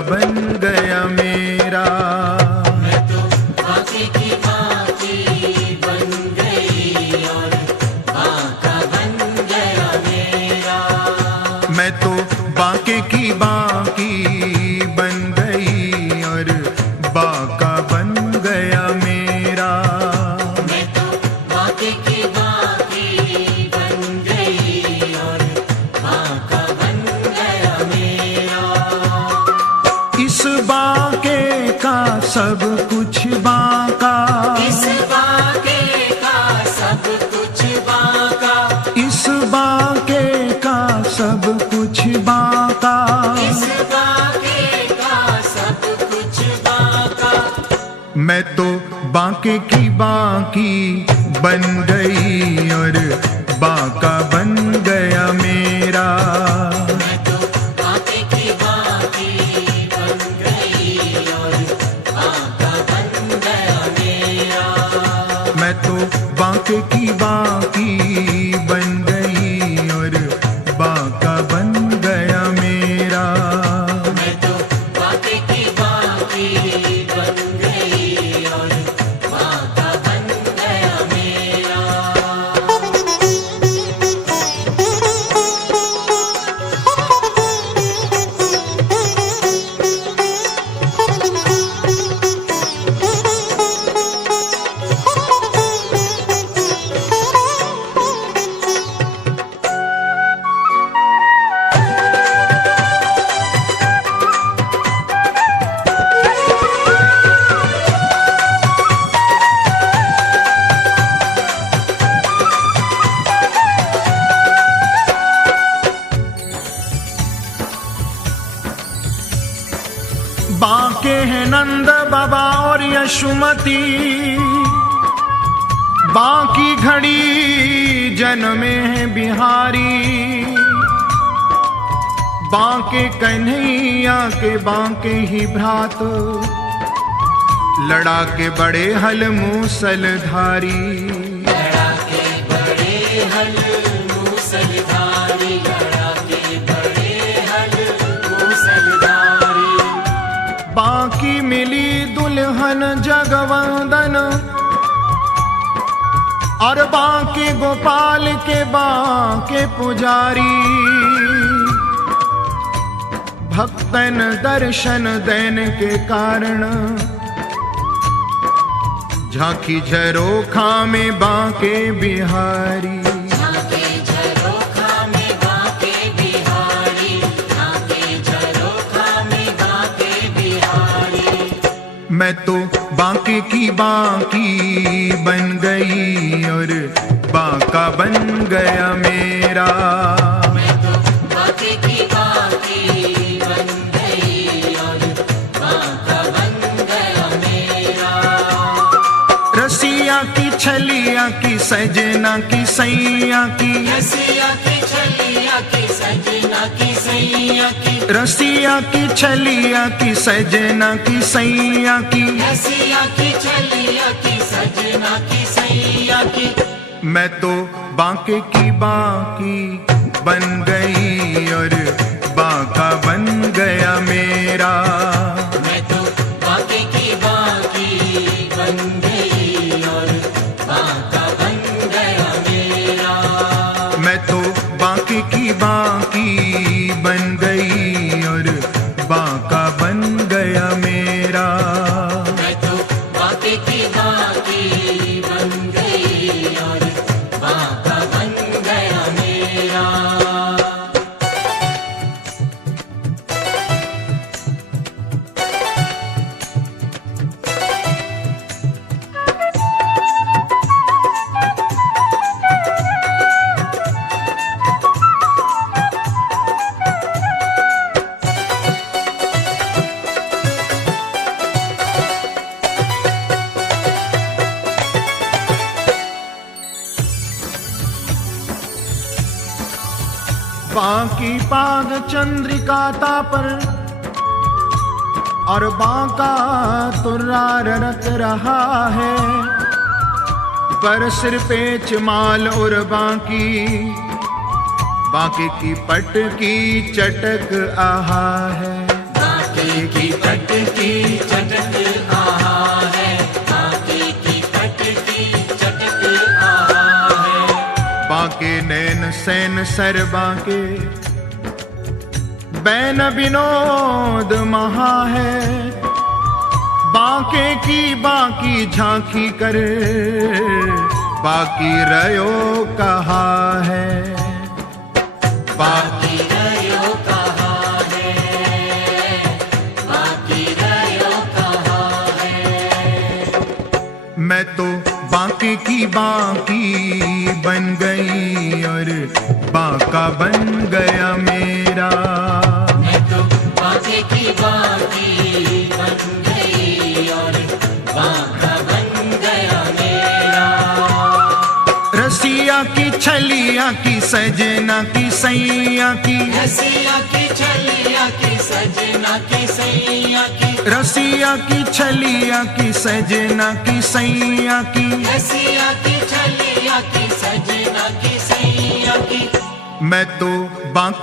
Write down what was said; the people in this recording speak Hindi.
बन गया मेरा। मैं तो बाकी की बाकी बन गई और बाका बन गया मेरा। मैं तो बाके की बाकी बन गई और बाका बन गया मेरा। मैं तो बाकी की बाकी बन गई और बाका बन गया मेरा। इस बाके का सब कुछ बाका, इस बाके का सब कुछ बाका, इस बाके का सब कुछ बाका। इस बाके का सब कुछ बाका। मैं तो बाके की बाकी बन गई और बाका बन गया मेरा। मैं तो बाकी की बाकी बन गई और बाका बन गया मेरा। मैं तो बाके की बाकी बन गई और बाका बन गया मेरा। मैं तो बाकी की बाकी बन गई और बाका बन गया मेरा। बाके हैं नंद बाबा और यशुमती, बाकी घड़ी जन्मे है बिहारी। बाके कन्हैया के बाके ही भ्रात, लड़ा के बड़े हल मूसलधारी। लड़ा के बड़े हल मूसलधारी, लड़ा के बड़े हल मूसलधारी। बाकी मिली दुल्हन जगवंदन और बाके गोपाल के बाके पुजारी। भक्तन दर्शन देने के कारण झांकी झरोखा में बाके बिहारी। झांके झरोखा में बाके बिहारी, झांके झरोखा में बाके बिहारी। मैं तो बाके की बाकी बन गई और बाका बन गया मेरा। मैं तो बाकी की बाकी बन गई और बाका बन गया मेरा। रसिया की छलिया की सजना की सैया की, रसिया की छलिया की सजना की सैया की, रसिया की छलिया की सजना की सैया की। रसिया की छलिया की सजना की सैया की। मैं तो बाके की बाकी बन गई और बाका बन गया मेरा। मैं तो बाकी की बाकी बन गई और बाका बन गया मेरा। मैं तो बाके की बाकी बन गई और बाका बन गया मेरा। मैं तो बाकी की बाकी बन गई और बाका बन गया मेरा। बाकी पाग चंद्रिका तापर और बाका तुर्रार रख रहा है। पर सिर पे चमाल और बाकी की पट की चटक आहा है। बाकी बांके की तट की चटक आहा है, बांके की तट की चटक आहा है। बांके नैन सैन सर बांके, बैन विनोद महा है। बांके की बाकी झांकी कर, बाकी रयो कहा है। बाकी रयो कहा है, बाकी रयो कहा है। मैं तो बांके की बाकी बन गई और बांका बन गया मेरा। मैं तो बांके की बाकी बन गई और बांका बन गया मेरा। रसिया की छलिया की सजना की सैया की, रसिया की छलिया की सजना की सैया की, रसिया की छलिया की सजना की सैया की। रसिया की छलिया की सजना की सैया की। मैं तो बांके